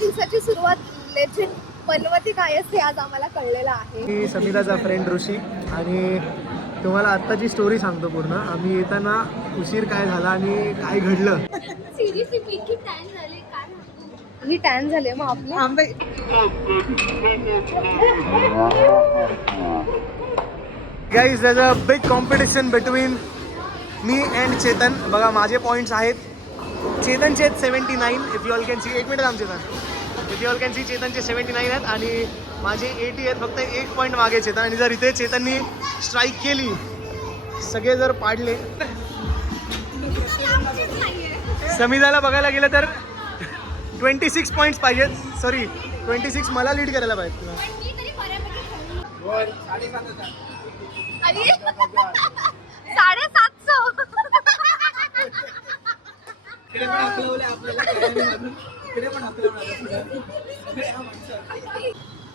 दिवसाची सुरुवात लेजेंड पनवती काय असते आज आम्हाला कळलेलं आहे. मी समीराचा फ्रेंड ऋषी आणि तुम्हाला आत्ताची स्टोरी सांगतो पूर्ण. आम्ही येताना उशीर काय झाला आणि काय घडलं. सिरियसली मी की टॅन झाले काय सांगू. ही टॅन झाले मग आपले guys there's a big competition between मी अँड चेतन. बघा माझे पॉईंट्स आहेत. चेतनचे आहेत 79 if you all can see. एक मिनिट थांब Chetan. If you all can see चेतनचे 79 आहेत आणि माझे 80 आहेत. फक्त एक पॉईंट मागे चेतन. आणि जर इथे चेतननी स्ट्राईक केली, सगळे जर पाडले, समीराला बघायला गेलं तर 26 पॉईंट्स पाहिजेत. सॉरी 26 मला लीड करायला पाहिजे.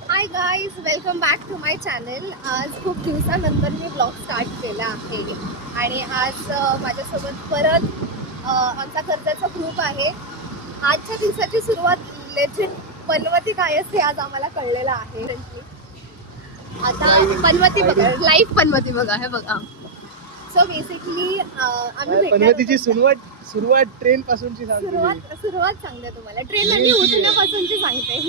Hi guys, welcome back to my channel. आज खूप दिवसानंतर मी ब्लॉग स्टार्ट केला आहे आणि आज माझ्यासोबत परत आमचा कर्जाचा ग्रुप आहे. आजच्या दिवसाची सुरुवात लेजेंड पनवती काय असते आज आम्हाला कळलेलं आहे. आता पनवती बघा, लाईव्ह पनवती बघा, हे बघा. सो बेसिकली आम्ही पनवतीची सुरुवात ट्रेन पासूनची सुरुवात सांगते तुम्हाला. ट्रेन आम्ही उठण्यापासूनची सांगते.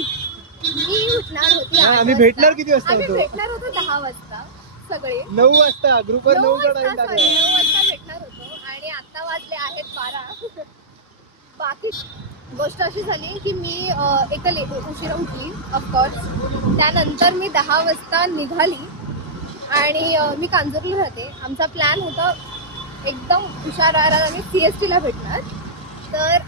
मी उठणार होती. आम्ही भेटणार किती वाजता? आम्ही भेटणार होतो 10 वाजता. सगळे 9 वाजता ग्रुपवर 9 वाजता भेटणार होतो आणि आता वाजले आहेत 12. बाकी गोष्ट अशी झाली की मी एक तर उशिरा उठली ऑफकोर्स. त्यानंतर मी 10 वाजता निघाली आणि मी कांजूरला राहते. आमचा प्लॅन होता एकदम हुशार राहायला आणि CSTला भेटणार. तर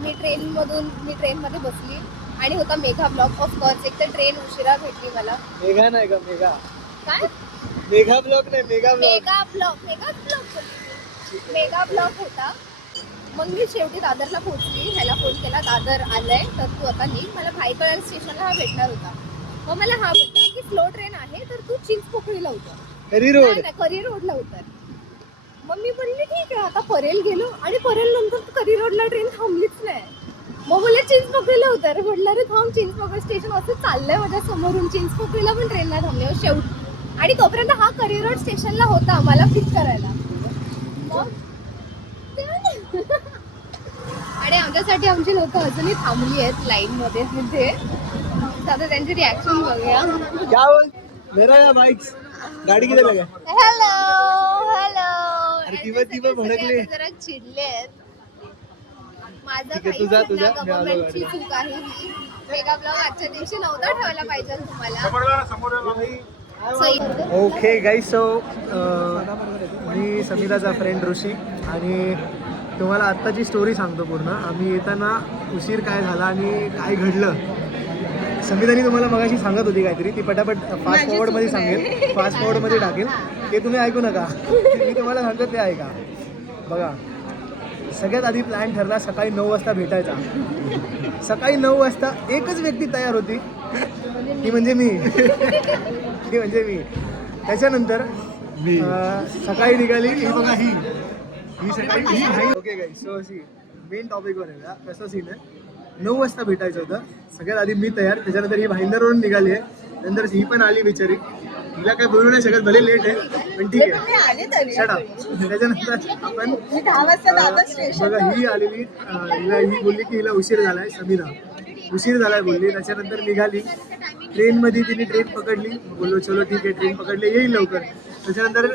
मी ट्रेनमध्ये बसली आणि होता मेघा ब्लॉक. ऑफकोर्स एक तर ट्रेन उशिरा भेटली मला. मेघा नाही का? मेघा काय? मेघा ब्लॉक नाही, मेगा ब्लॉक होता. मग मी शेवटी दादरला पोहोचली. ह्याला फोन केला, दादर आलंय तर तू आता निघ. मला भाईकळ स्टेशनला हा भेटणार होता. मग मला हा बोलला की स्लो ट्रेन आहे तर तू चिंचपोकळीला उतर, करी रोडला उतर. मग मी बोलली ठीक आहे. आता परेल गेलो आणि परेल नंतर करी रोडला ट्रेन थांबलीच नाही. मग बोलले चिंचपोकळीला उतर. म्हटलं रे थांब, चिंचपोकळी स्टेशन असं चाललंय माझ्या समोरून. चिंचपोकळीला पण ट्रेन नाही थांबले शेवटी. आणि तोपर्यंत हा करी रोड स्टेशनला होता मला पिक करायला. मग आणि आमच्यासाठी आमची लोक अजूनही थांबली आहेत लाईन मध्ये तिथे. आता त्यांची रिॲक्शन बघूया. क्या बोल मेरा या बाइक्स गाडी किती लगा? हॅलो दिवस भडकले, जरा चिडलेत. माझं तुझा गव्हर्नमेंटची चूक आहे ही. मेगा ब्लॉग आजच्या दिवशी नव्हता ठेवायला पाहिजे तुम्हाला. ओके गाईज, सो मी समीराचा फ्रेंड ऋषी आणि तुम्हाला आत्ताची स्टोरी सांगतो पूर्ण. आम्ही येताना उशीर काय झाला आणि काय घडलं. समीरानी तुम्हाला मगाशी सांगत होती काहीतरी, ती पटापट फास्ट फॉरवर्डमध्ये सांगेल, फास्ट फॉरवर्डमध्ये टाकेल. ते तुम्ही ऐकू नका. मी तुम्हाला सांगतो ते ऐका. बघा, सगळ्यात आधी प्लॅन ठरला सकाळी 9 वाजता भेटायचा. सकाळी 9 वाजता एकच व्यक्ती तयार होती, ती म्हणजे मी. त्याच्यानंतर सकाळी निघाली ही बघा, ही सकाळी. ओके गाईस, सो मेन टॉपिकवर आहे. कसं सीन आहे, 9 वाजता भेटायचं होतं. सगळ्यात आधी मी तयार. त्याच्यानंतर ही भाईंदरवरून निघाली आहे. नंतर ही पण आली बिचारी. हिला काय बोलू नाही शकत, भले लेट आहे पण ठीक आहे. त्याच्यानंतर आपण बघा, ही आलेली. ही बोलली की हिला उशीर झालाय. समीरा उशीर झालाय बोलली. त्याच्यानंतर निघाली ट्रेनमध्ये. तिने ट्रेन पकडली. बोललो चलो ठीक आहे, ट्रेन पकडली, येईल लवकर. त्याच्यानंतर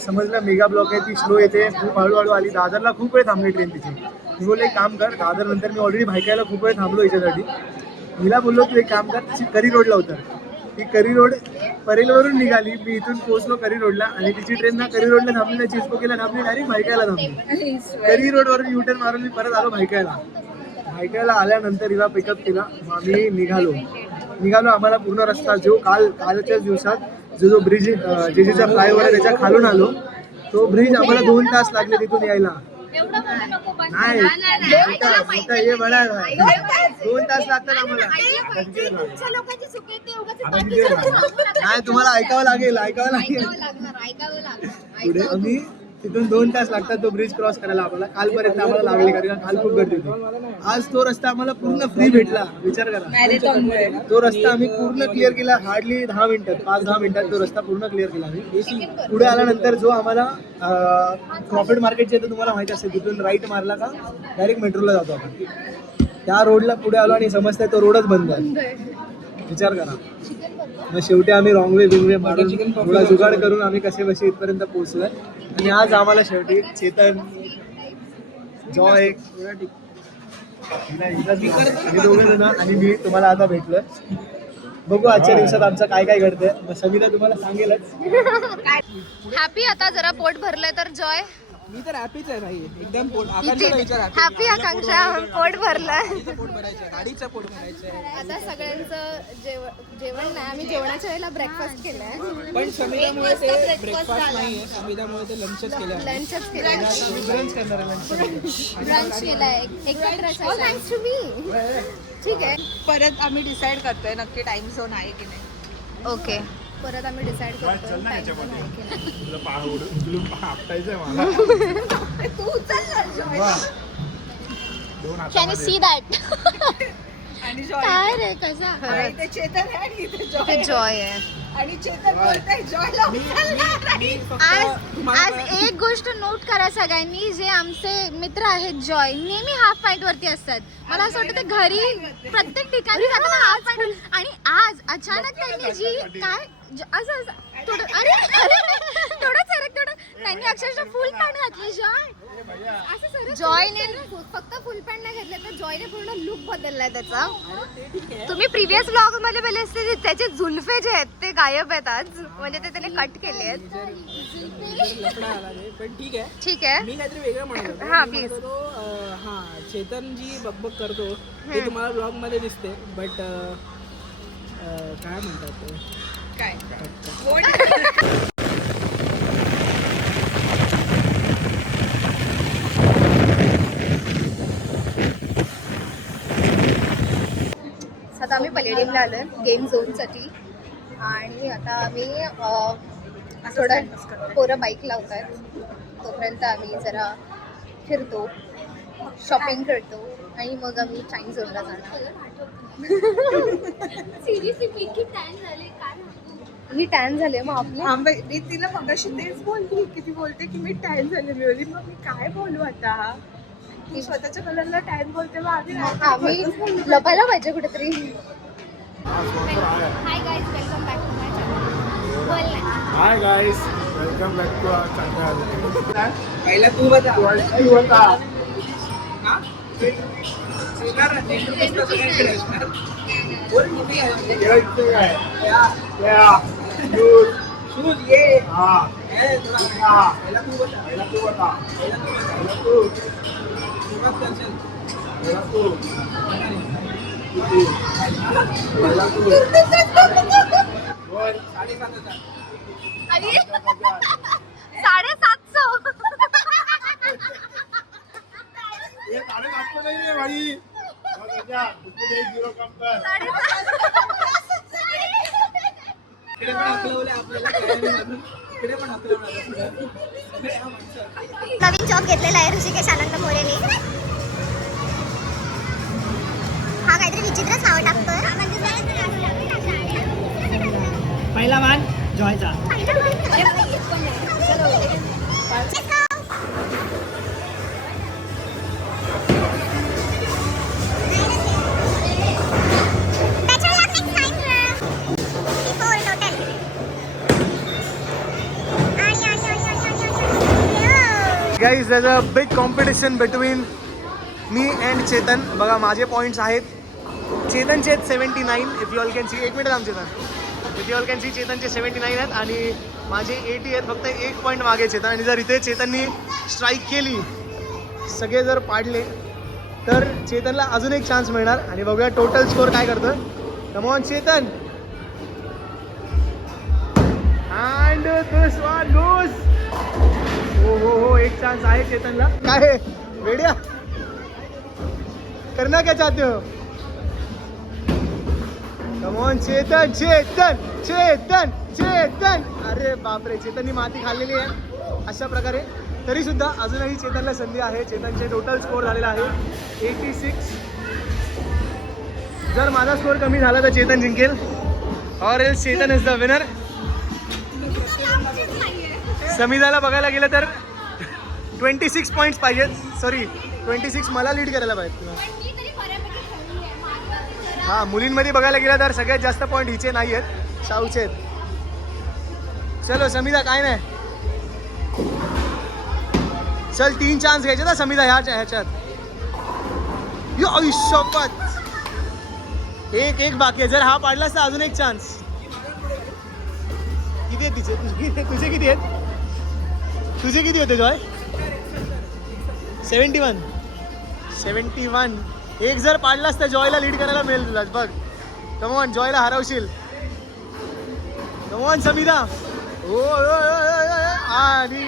समजलं मेगा ब्लॉक आहे, ती स्लो येते. खूप हळूहळू आली. दादरला खूप वेळ थांबली ट्रेन तिची. मी बोललो एक काम कर, दादर नंतर मी ऑलरेडी भायकायला खूप वेळ थांबलो याच्यासाठी. हिला बोललो तू एक काम कर, तिची करी रोडला उतर. ती करी रोड परेलवरून निघाली. मी इथून पोहोचलो करी रोडला आणि तिची ट्रेन ना करी रोडला थांबली ना चिंचपोकळीला थांबली, डायरेक्ट भायकायला थांबली. करी रोडवरून युटर्न मारून मी परत आलो भायकायला आल्यानंतर हिला पिकअप केला. आम्ही निघालो. आम्हाला पूर्ण रस्ता जो कालच्याच दिवसात जो ब्रिज जेजेचा फ्लायओव्हर आहे त्याच्या खालून आलो. तो ब्रिज आम्हाला 2 तास लागले तिथून यायला. नाही हे बडा 2 तास लागतात आम्हाला. नाही, तुम्हाला ऐकावं लागेल. पुढे आम्ही तिथून 2 तास लागतात तो ब्रिज क्रॉस करायला आम्हाला. कालपर्यंत आम्हाला लागले कारण काल खूप गर्दी होती. आज तो रस्ता आम्हाला पूर्ण फ्री भेटला. विचार करा, तो रस्ता आम्ही पूर्ण क्लिअर केला. हार्डली 10 मिनिटात, 5-10 मिनिटात तो रस्ता पूर्ण क्लिअर केला आम्ही. पुढे आल्यानंतर जो आम्हाला प्रॉफिट मार्केटचे तर तुम्हाला माहिती असेल, तिथून राईट मारला का डायरेक्ट मेट्रोला जातो आपण. त्या रोडला पुढे आलो आणि समजतंय तो रोडच बंद आहे. विचार करा. मग शेवटी आम्ही रॉंग वे बिंगवे मारून थोडा जुगाड करून आम्ही कसे बसे इथपर्यंत पोहोचलोय. आणि आज आम्हाला शेवटी चेतन, जॉय आणि मी तुम्हाला आता भेटलोय. बघू आजच्या दिवसात आमचं काय काय घडतंय. मग सविता तुम्हाला सांगेलच. हॅपी आता जरा पोट भरलंय तर जॉय मी तर हॅपीच आहे भाई एकदम. पोट आकांक्षाला विचार हॅपी आकांक्षा पोट भरलंय. पोट भरायचं, गाडीचं पोट भरायचं. आता सगळ्यांचं जेवण नाही, आम्ही जेवणाच्या वेळेला ब्रेकफास्ट केलाय. पण समिधामुळे ते ब्रेकफास्ट नाहीये, समिधामुळे ते लंचच केलं. लंचच केलाय, ब्रंच करणार आहे. ब्रंच केलाय एकत्र. Thanks to me. ठीक आहे, परत आम्ही डिसाईड करतोय नक्की टाइम झोन आहे की नाही. ओके. परत आम्ही डिसाईड करतो. Can you see that? आणि काय रे कसा इथे चेतन आहे आणि इथे इथे जॉय जॉय आहे. आणि चेतन बोलतोय जॉयला उचलणार नाही. आज एक गोष्ट नोट करा सगळ्यांनी, जे आमचे मित्र आहेत जॉय नेहमी हाफ पॅन्ट वरती असतात. मला असं वाटतं ते घरी प्रत्येक ठिकाणी जाताना हाफ पॅन्ट. आणि आज अचानक त्यांनी जी काय असं थोडं अरे त्यांनी अक्षरशः फुल पॅन्ट घातली. जॉयने फक्त फुल पॅन्ट नाही घातले तर जॉयने पूर्ण लुक बदललाय त्याचा. तुम्ही प्रिव्हियस ब्लॉग मध्ये पहिले असते त्याचे जुल्फे जे आहेत ते गायब आहेत आज, म्हणजे ते त्याने कट केले आहेत. लफडा आला रे, पण ठीक आहे. ठीक आहे, मी काहीतरी वेगळं म्हणत होतो. हा, मी please. म्हणत होतो, हा चेतन जी बकबक करतो ते तुम्हाला ब्लॉग मध्ये दिसते, बट काय म्हणतात ते काय आता आम्ही पलेडियमला आलोय गेम झोनसाठी. आणि आता आम्ही थोडं पोरं बाईक लावत आहेत, तोपर्यंत आम्ही जरा फिरतो, शॉपिंग करतो आणि मग आम्ही टाइम झोनला जाणार. ही टॅन झाले मग आपली. मी तिला मगाशी तेच बोलली की ती बोलते की मी टॅन झाले. मी बोलली मग मी काय बोलू आता. ती स्वतःच्या कलरला टॅन बोलते. मग आम्ही लपायला पाहिजे कुठेतरी. Hi guys, welcome back to my channel. Hi guys, welcome back to our channel. पहिला तू बता. तू बता. हा? असणार ना, ते नुसतं सगळ्यांकडे असणार. बोल किती आहे? खेळायचं काय? या. शूज. शूज ये. हा. ए, तुला काय? हा. पहिला तू बता. पहिला तू बता. पहिला तू बता. पहिला तू. सुरुवात करशील. पहिला तू. किती? पहिला तू. बोल. 7,500. आणि 750. ये साढ़े सात सौ नहीं है भाई. बहुत अच्छा. उसमें 1 0 कम कर. इकडे पण हकलवले आपल्याला कळलं म्हणून. इकडे पण हकलवलं. नवीन जॉब घेतलेला आहे ऋषिकेश आनंद मोरेने. हा काहीतरी विचित्रच नाव टाकतोय. पहिला मान जॉयचा. Guys, there's a big competition between me and Chetan. बघा माझे पॉईंट्स आहेत. चेतनचे आहेत 79. If you all can see. 1 minute थांब Chetan. If you all can see चेतनचे 79 आहेत आणि माझे 80 आहेत. फक्त 1 पॉईंट मागे चेतन. आणि जर इथे चेतननी स्ट्राईक केली, सगळे जर पाडले तर चेतनला अजून एक चान्स मिळणार. आणि बघूया टोटल स्कोर काय करतं. Come on Chetan. And this one goes. हो एक चान्स आहे चेतनला. काय है बेडिया, करना क्या चाहते हो? Come on Chetan, Chetan, Chetan, Chetan. अरे बापरे, चेतननी माती खाल्लेली आहे. अशा प्रकारे तरी सुद्धा अजूनही चेतनला संधी आहे. चेतनचे टोटल स्कोअर झालेला आहे 86. जर माझा स्कोअर कमी झाला तर चेतन जिंकेल. Or else Chetan is the winner. समीदाला बघायला गेलं तर 26 पॉईंट्स पाहिजेत. सॉरी 26 मला लीड करायला पाहिजे. हां, मुलींमध्ये बघायला गेलं तर सगळ्यात जास्त पॉईंट हिचे नाही आहेत, शाहूचे आहेत. चलो समीदा, काय नाही, चल 3 चान्स घ्यायचे ना समीदा ह्याच्यात. यो आयुष्यपत, एक बाकी आहे. जर हा पाडलास तर अजून एक चान्स. किती आहेत तिचे? तुझे किती आहेत? तुझे किती होते जॉय? 71. एक जर पाडलास तर जॉयला लीड करायला मिळेल तुला. बघ, कमॉन, जॉयला हरवशील. कमॉन समीदा. ओ आणि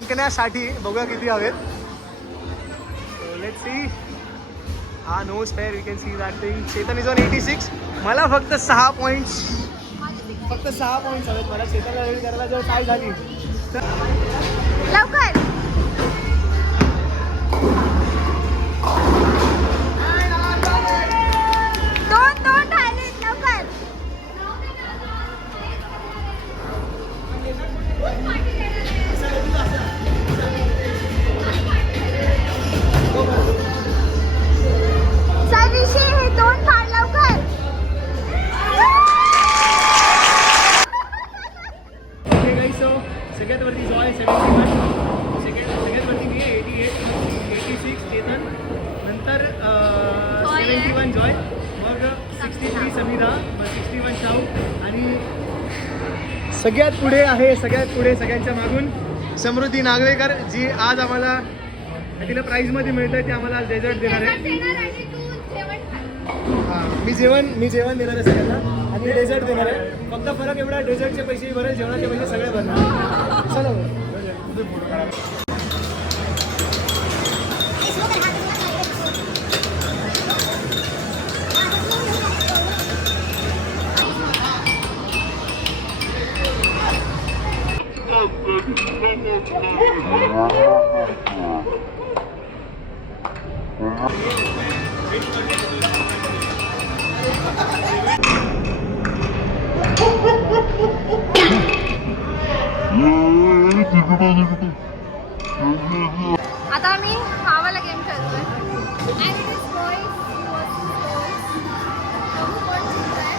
टिकण्यासाठी बघूया किती हवेत. Let's see. हा, no spare, you can see that thing. Chetan is on 86. मला फक्त 6 पॉईंट्स हवेत. मला चेतनला लीड करायला जर काय झाली तर लवकर दोन राहिले लवकर. विषय हे 2 पाड लवकर. ओके गाईस, सो सगळ्यात वरती जॉय 71. सगळ्यात वरती मी 86 चेतन. नंतर 71 जॉय. मग 63 समीदा. मग 61 शाहू. आणि सगळ्यात पुढे आहे, सगळ्यांच्या मागून समृद्धी नागवेकर, जी आज आम्हाला तिला प्राईजमध्ये मिळतं. ते आम्हाला आज डेझर्ट देणार आहे. हां, मी जेवण देणार आहे सगळ्यांना आणि डेझर्ट देणार आहे. फक्त फरक एवढा, डेझर्टचे पैसे भरेल, जेवणाचे पैसे सगळे भरणार. चलो. आता आम्ही खावाला गेम खेळतोय. And it is boys versus girls. बघू कोण जिंकतंय.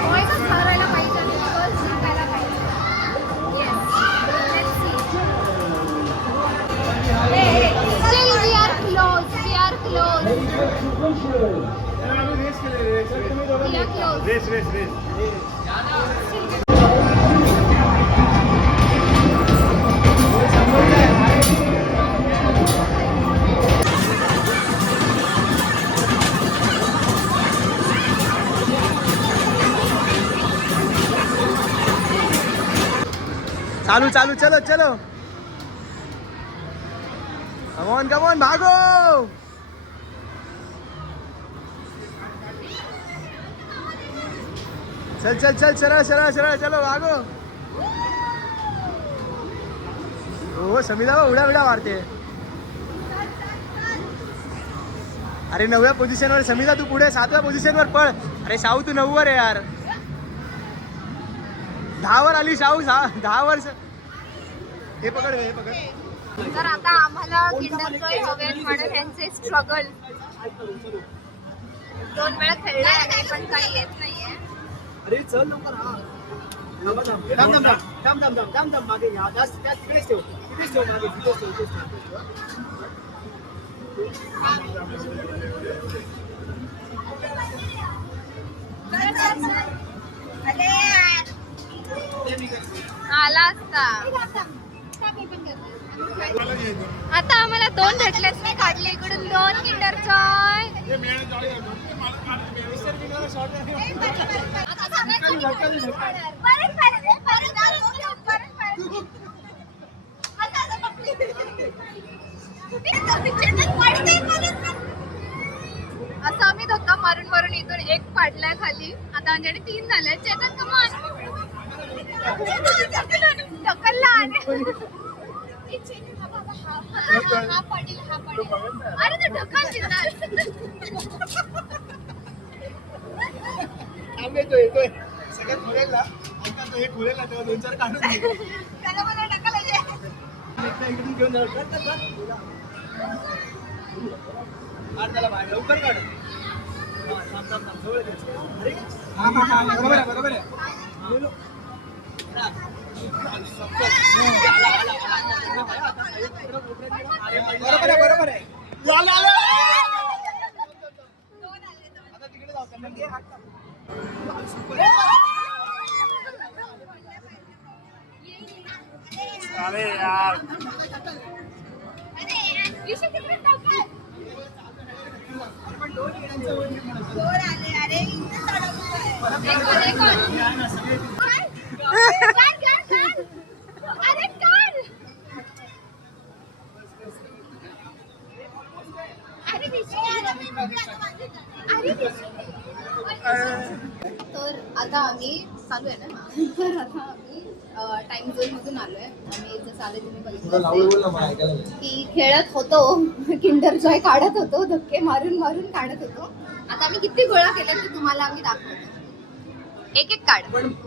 Boysच हरायला पाहिजे आणि girls जिंकायला पाहिजे. Yes. Let's see. Still we are close. We are close. We are close. Race. चालू चलो. कमॉन भागो. चल सरळ चलो भागो. हो समीदा उड्या मारते. अरे 9व्या पोझिशनवर समीदा, तू पुढे 7व्या पोझिशनवर पळ. अरे शाहू तू 9वर आहे यार. 10वर आली शाहू. 10 वर्ष. हे पकड. तर आता आम्हाला किंडर जॉय हवेत म्हणून यांचे स्ट्रगल. 2 वेळा खेळणार आहे पण काही येत नाहीये. अरे चल लवकर. हा थांब मागे या. तिकडेच ठेव मागे. आला असता. आता आम्हाला 2 भेटलेत. मी काढले इकडून 2 किंडर जॉय. असं आम्ही धक्का मारून इथून 1 पाडलाय खाली. आता आमच्याकडे 3 झाले. चेतन कमॉन. ढकलला आणि हा पडेल हा पडेल. अरे तो ढकल चिंता. येतोय सगळ्यात खोलेल ना आता तो हे खोलेल ना तेव्हा 2-4 काढून घे. त्याला मला ढकलायचे. एकदा इकडून घेऊन जाऊ काढ त्याला बाहेर लवकर काढ. थांब थांब थांब जवळ घ्यायचं. अरे बरोबर आहे बरोबर आहे. बरोबर आहे. आता तिकडे जाऊ त्यांना घे हात टाक. अरे यार तर आता आम्ही चालू आहे ना. तर आता आम्ही टाइम झोन मधून आलोय. आम्ही जसं आले तुम्ही बघितलं की खेळत होतो, किंडर जॉय काढत होतो, धक्के मारून मारून काढत होतो. आता आम्ही किती गोळा केला ते तुम्हाला आम्ही दाखवतो. एक एक काढ.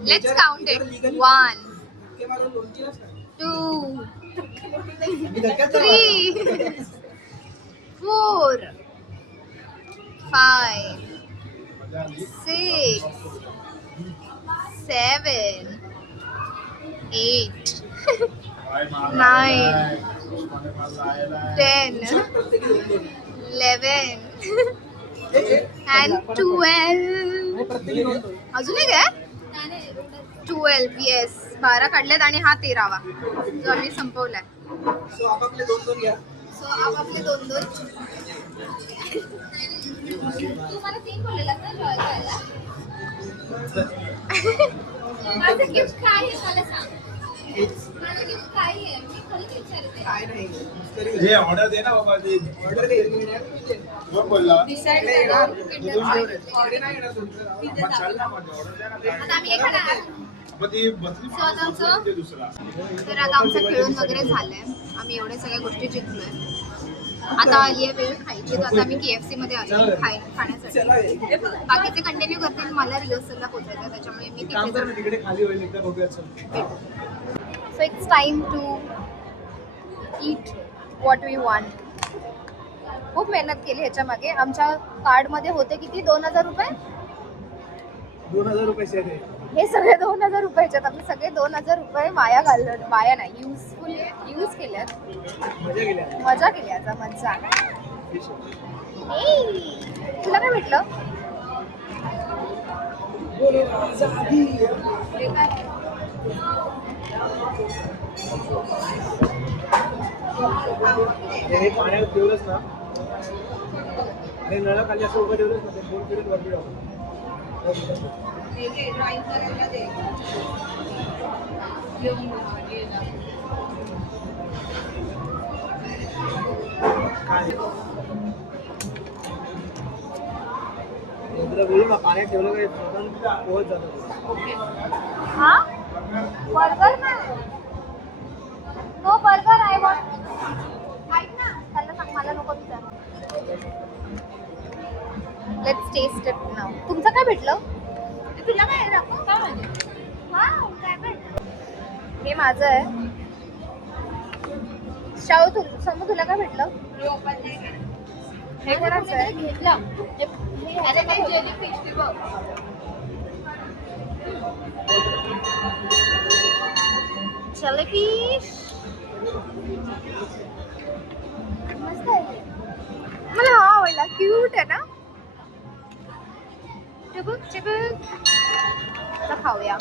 Let's count it. 1 2 3 4 5 6 7 8 9 10 11 and 12. अजून एक आहे 12. येस 12 काढलेत आणि हा 13वा जो आम्ही संपवलाय. सो आपापले 2-2 घ्या. सो आपापले 2-2. तुम्हाला 3 बोललेला ना जॉय करायला. माझं गिफ्ट काय आहे मला सांग. माझं गिफ्ट काय आहे मी खरंच विचारते. काय नाही तरी हे ऑर्डर दे ना बाबा ते ऑर्डर दे. कोण बोलला डिसाईड नाही करा. येणार. ऑर्डर नाही येणार तुमचं. मग चल ना मग ऑर्डर द्या ना. आता आम्ही हे खाणार. मग ती बसली So आता आमचं- ते दुसरा तर आता आमचं खेळून वगैरे झालंय. आम्ही एवढ्या सगळ्या गोष्टी जिंकलोय. आता आली आहे वेळ खायची. तर आता आम्ही KFC मध्ये आलो खाण्यासाठी. चला ये. बाकीचे कंटिन्यू करतील. मला रिहर्सलला पोहोचायचं त्याच्यामुळे मी काम तिथे कर ना, तिकडे खाली होईल एकदा बघूया चल. So it's time to eat what we want. खूप मेहनत केली ह्याच्या मागे. आमच्या कार्डमध्ये होते किती 2000 रुपये. 2000 रुपये सेट आहे. हे सगळे 2000 रुपयाचे आहेत. आम्ही सगळे 2000 रुपये वाया घाललो. वाया नाही युजफुल यूज केल्यात. मजा गेल्या. मजा केली आता मजा. तुला काय भेटलं. हे पाण्यात ठेवलंच ना हे नळा खाली असं उभं ठेवलंच ना ते फोन फिरत वरती जाऊ. ड्रॉइंग करायला दे. तुला बोलू ना पाण्यात ठेवलं काय स्वतः पोहत जातं. हा बर्गर नाही. No burger I want. ऐक ना त्याला सांग मला नको विचार. Let's taste it now. तुमचं काय भेटलं. तुला काय दाखव काय म्हणजे. वाव काय भेटलं. हे माझं आहे. शाव समू तुला काय भेटलं. हे कोणाचं आहे. घेतलं जेलीफिश. मस्त आहे. मला हा आवडला. क्यूट आहे ना. चिबुक चिबुक. आता खाऊया.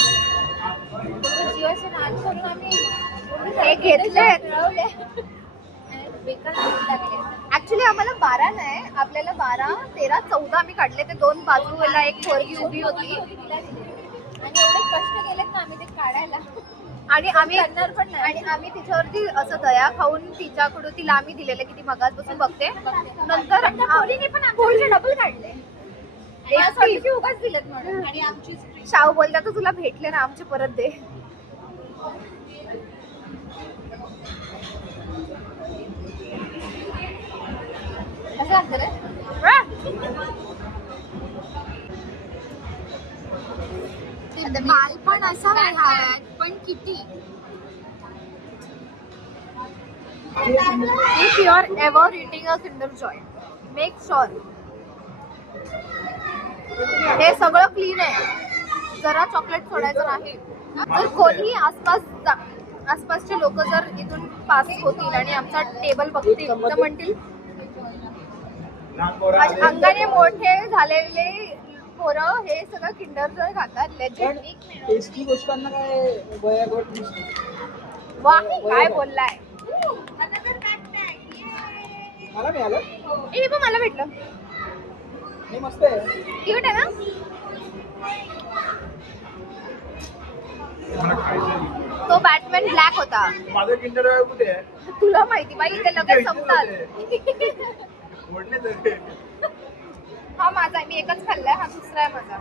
हे घेतले ऍक्च्युली आम्हाला 12 नाही. आपल्याला 12, 13, 14 आम्ही काढले. ते 2 बाजूला एक पोरगी उभी होती आणि एवढे कष्ट केलेत ना आम्ही ते काढायला. आणि आम्ही तिच्यावरती असं दया खाऊन तिच्याकडून तिला आम्ही दिलेलं की ती मगाचपासून बघते. नंतर डबल काढले. उगाच दिलेत म्हणून. आणि आमची शाहू बोलता तर तुला भेटले ना आमचे परत दे. कसं लागतं रे? माल पण असा हवाय पण किती If you are ever eating a Kinder Joy, make sure हे सगळं क्लीन आहे. जरा चॉकलेट सोडायचं नाही. जर कोणी आसपासचे लोक जर इथून पास होतील आणि आमचा टेबल बघतील तर म्हणतील अंगाने मोठे झालेले पोरं हे सगळं किंडर जॉय खातात. पण टेस्टी गोष्टांना काय वयागट नसते. वा काय बोललाय. मला मिळालं हे पण मला भेटलं. हे मस्त आहे. क्यूट आहे ना. तो बॅटमॅन ब्लॅक होता. माझं किंडर जॉय कुठे आहे? तुला माहिती बाई इथे लगेच संपतात. ओढले तरी हा माझा आहे. मी एकच खाल्लाय. हा दुसरा आहे माझा.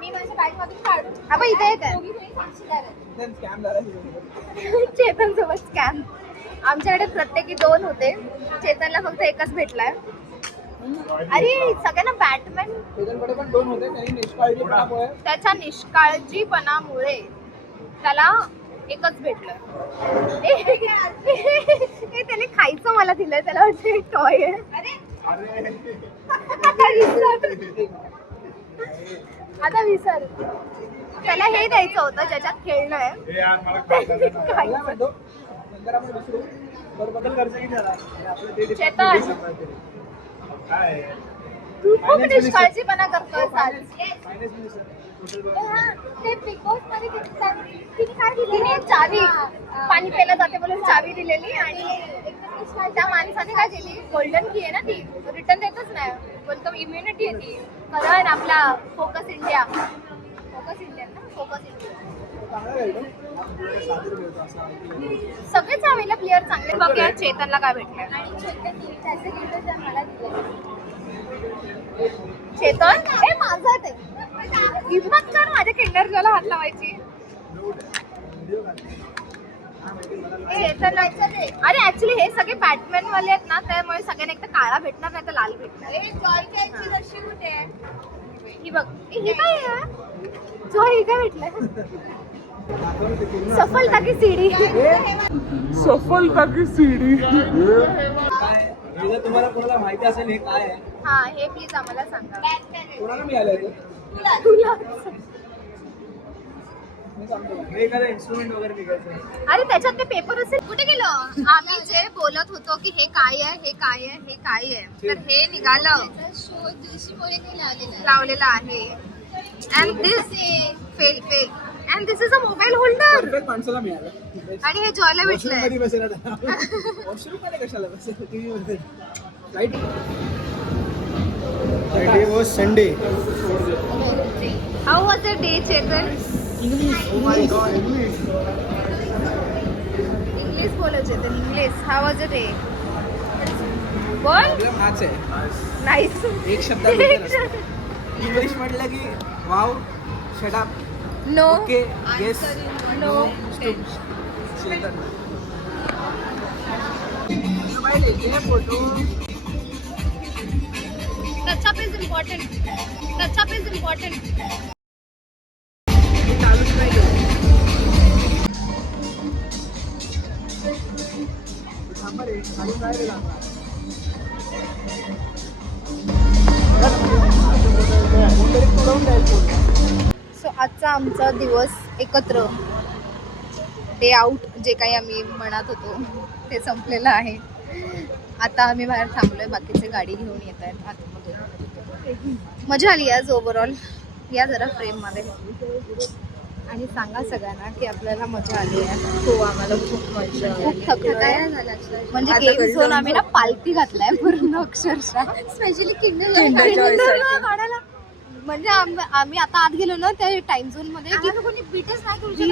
मी माझ्या बॅग मधून काढून हा बघ इथे एक आहे. स्कॅम झाला चेतन सोबत स्कॅम. आमच्याकडे प्रत्येकी 2 होते. चेतनला फक्त एकच भेटलाय. अरे सगळ्यांना बॅटमॅन त्याच्याकडे पण 2 होते. त्यांनी निष्काळजीपणामुळे त्याच्या निष्काळजीपणामुळे त्याला एकच भेटलं. त्याने खायचं मला दिलंय. त्याला वाटतं टॉय आहे. आता विसर. त्याला हे द्यायचं होतं ज्याच्यात खेळणं आहे. हे यार मला खायचं नाही. काय खायचं. म्हणतो नंतर आपण विसरू. बदल खर्च किती झाला आणि आपलं ते चेतन काय आहे? तू खूप निष्काळजीपणा करतोय साल. फायनान्स मिनिस्टर ते पिकोस मध्ये तिने काय दिली. तिने एक चावी पाणी प्यायला जाते म्हणून चावी दिलेली आणि त्या माणसाने काय केली. गोल्डन की आहे ना ती रिटर्न देतच नाही. बोलतो इम्युनिटी आहे ती. कारण आपला फोकस इंडिया ना फोकस इंडिया सगळेच यावेळेला प्लेअर चांगले. बघूया चेतनला काय भेटलंय. चेतन हे माझा ते हिम्मत कर माझ्या किंडर जॉयला हात लावायची. चेतन अरे ऍक्च्युली हे सगळे बॅटमॅन वाले आहेत ना त्यामुळे सगळ्यांना एक तर काळा भेटणार नाही तर लाल भेटणार. ही बघ हे काय आहे. जॉय हे काय भेटलंय. सफलता की सीडी. हे जर तुम्हाला कोणाला माहिती असेल हे काय आहे हा हे प्लीज आम्हाला सांगा. कोणाला मिळालं ते तुला मी सांगतो. हे एखादा इन्स्ट्रुमेंट वगैरे निघायचं. अरे त्याच्यात ते पेपर असेल. कुठे गेलो. आम्ही जे बोलत होतो की हे काय आहे हे काय आहे हे काय आहे तर हे निघालं. लावलेलं आहे. And this fail and this is a mobile holder. Perfect माणसाला मिळालं. आणि हे जॉयला वॉशरूम भेटलंय. मध्ये बसेल आता. वॉशरूम मध्ये कशाला बसेल. टीव्ही मध्ये. Right. Friday was Sunday. How was the day Chetan. Oh my God, English. English बोलो Chetan English. How was the day बोल. आपला मॅच आहे. नाईस. एक शब्दात उत्तर असतं. इंग्लिश म्हटलं की wow shut up no okay yes no photo. Touch up is important. Touch up is important. चालूच नाही. थांबा रे, चालू नाही रे लागणार. सो आजचा आमचा दिवस एकत्र डे आउट जे काही आम्ही म्हणत होतो ते संपलेलं आहे. आता आम्ही बाहेर थांबलोय. बाकीचे गाडी घेऊन येत आहेत आतमधून. मजा आली आज ओव्हरऑल. या जरा फ्रेममध्ये आणि सांगा सगळ्यांना की आपल्याला मजा आली आहे. हो आम्हाला खूप मजा खूप थकलो आहे. म्हणजे गेम झोन आम्ही ना पालथी घातलाय पूर्ण अक्षरशः. स्पेशली काढायला. म्हणजे आम्ही आता आत गेलो ना त्या टाइम झोन मध्ये की कोणी बीटच नाही करू शकत.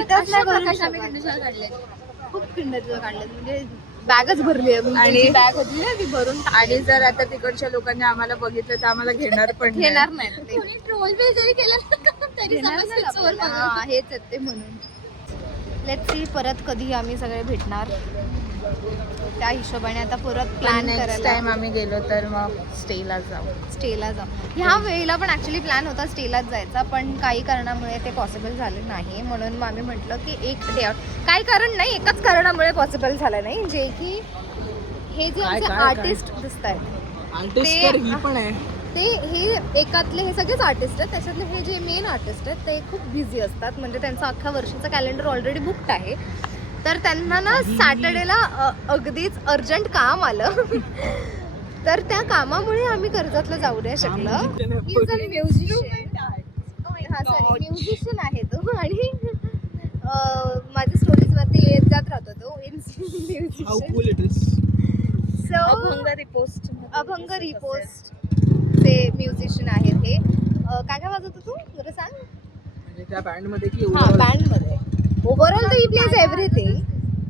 खूप किंडर काढले. म्हणजे बॅगच भरली आहे. आणि बॅग होती ना ती भरून आणि जर आता तिकडच्या लोकांनी आम्हाला बघितलं तर आम्हाला घेणार पण नाही. घेणार नाहीत ते. ट्रोल जरी केलं हेच आहेत ते म्हणून. लेट्स सी परत कधी आम्ही सगळे भेटणार. त्या हिशोबाने आता परत प्लॅन नेक्स्ट करायला टाइम आम्ही गेलो तर मग स्टेला जाऊ. स्टेला जाऊ. ह्या वेळेला पण ॲक्च्युली प्लॅन होता स्टेलाच जायचा, पण काही कारणामुळे ते पॉसिबल झालं नाही. म्हणून मग आम्ही म्हटलं की एक डे आउट. काही कारण नाही, एकाच कारणामुळे पॉसिबल झालं नाही, जे की हे जे आमचे काय? आर्टिस्ट दिसत आहेत आर्टिस्ट तर ही पण आहे. ते हे एकातले हे सगळेच आर्टिस्ट आहेत. त्याच्यातले हे जे मेन आर्टिस्ट आहेत ते खूप बिझी असतात, म्हणजे त्यांचं अख्ख्या वर्षाचं कॅलेंडर ऑलरेडी बुक्ड आहे. तर त्यांना ना सॅटर्डेला अगदीच अर्जंट काम आलं. तर त्या कामामुळे आम्ही कर्जतला जाऊ नाही शकलो. म्युझिशियन आहे तो, आणि माझ्या स्टोरीजवरती येत जात राहतो तो. How cool it is. So अभंग रिपोस्ट चे म्युझिशियन आहेत हे. काय काय वाजवतो तू जरा सांग. म्हणजे त्या बँड मध्ये की हा, बँड मध्ये ओव्हरऑल तर you plays everything.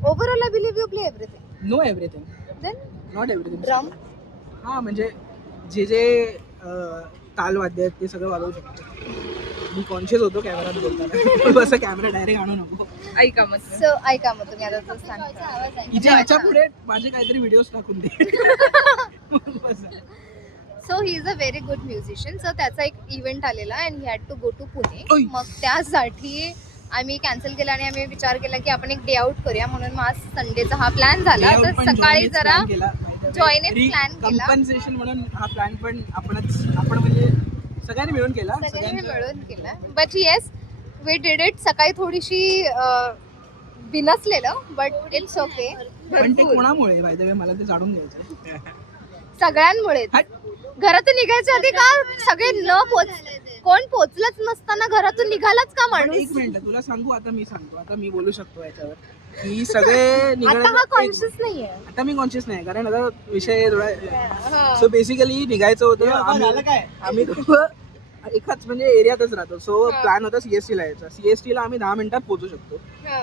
Overall I believe you play everything. No everything, then not everything. Drum. हा म्हणजे जे तालवाद्य आहेत ते सगळं वाजवू शकतो. मी कॉन्शियस होतो कॅमेरात बोलताना. असं कॅमेरा डायरेक्ट आणू नको. ऐका मग सो ऐका मग तुम्ही आता तो सांगता. हिच्या ह्याच्या पुढे माझे काहीतरी व्हिडिओज टाकून दे. So he is a very good musician. So त्याचा एक इव्हेंट आलेला and he had to go to Pune. ओय. मग त्यासाठी आम्ही कॅन्सल केला आणि आम्ही विचार केला की आपण एक डे आउट करूया. म्हणून मग आज संडेचा हा प्लॅन झाला. तर सकाळी जरा जॉईनेच प्लॅन केला. कम्पन्सेशन म्हणून हा प्लॅन पण आपण म्हणजे सगळ्यांनी मिळून केला. सगळ्यांनी मिळून केला. But yes we did it. सकाळी थोडीशी बिनसलेलं, बट इट्स ओके. पण ते कोणामुळे बाय द वे मला ते जाणून घ्यायचं. सगळ्यांमुळे. घरातून निघायच्या आधी का सगळे कोण पोचलंच नसताना घरातून निघालाच का माणूस. एक मिनिट तुला सांगू. आता मी सांगतो. आता मी बोलू शकतो याच्यावर की सगळे आता हा कॉन्शियस नाहीये. आता मी कॉन्शियस नाही, कारण आता विषय थोडा. सो बेसिकली निघायचं होतं. आम्ही दोघं एकाच म्हणजे एरियातच राहतो. सो प्लॅन होता सीएसटी ला यायचा. सीएसटी ला आम्ही 10 मिनिटात पोहोचू शकतो.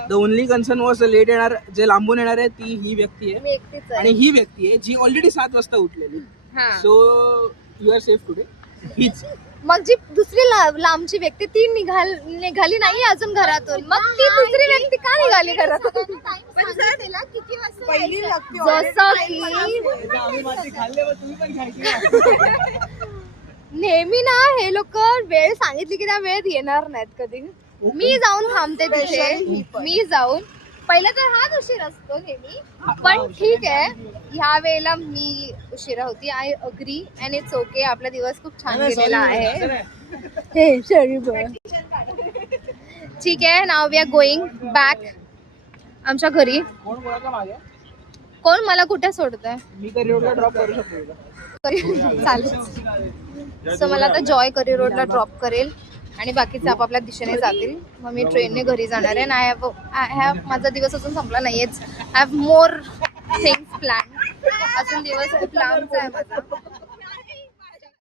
The only concern was late येणार, जे लांबून येणार आहे ती ही व्यक्ती आहे. मी एकटीच आणि ही व्यक्ती आहे जी ऑलरेडी 7 वाजता उठलेली. So you are safe today. हीच मग जी दुसरी लांबची व्यक्ती ती निघाली नाही अजून घरातून. मग ती दुसरी व्यक्ती का निघाली घरातून. जसं की नेहमी ना हे लोक वेळ सांगितली की त्या वेळेत येणार नाहीत कधी. मी जाऊन थांबते तिथे. मी जाऊन पहिलं तर हाच उशीर असतो नेहमी, पण ठीक आहे ह्या वेळेला मी उशिरा होती. I agree and it's okay. आपला दिवस खूप छान गेलेला आहे. ठीक आहे. Now we R going back आमच्या घरी. कोण कोणाच्या मागे? कोण मला कुठे सोडतंय. मी करी रोडला ड्रॉप करू शकतो. चालेल. सो मला आता जॉय करी रोडला ड्रॉप करेल आणि बाकीचे आपापल्या दिशेने जातील. मग मी ट्रेनने घरी जाणार आहे. आय हॅव माझा दिवस अजून संपला नाहीयेच. I have more things plan. अजून दिवस खूप लांबचा आहे माझा.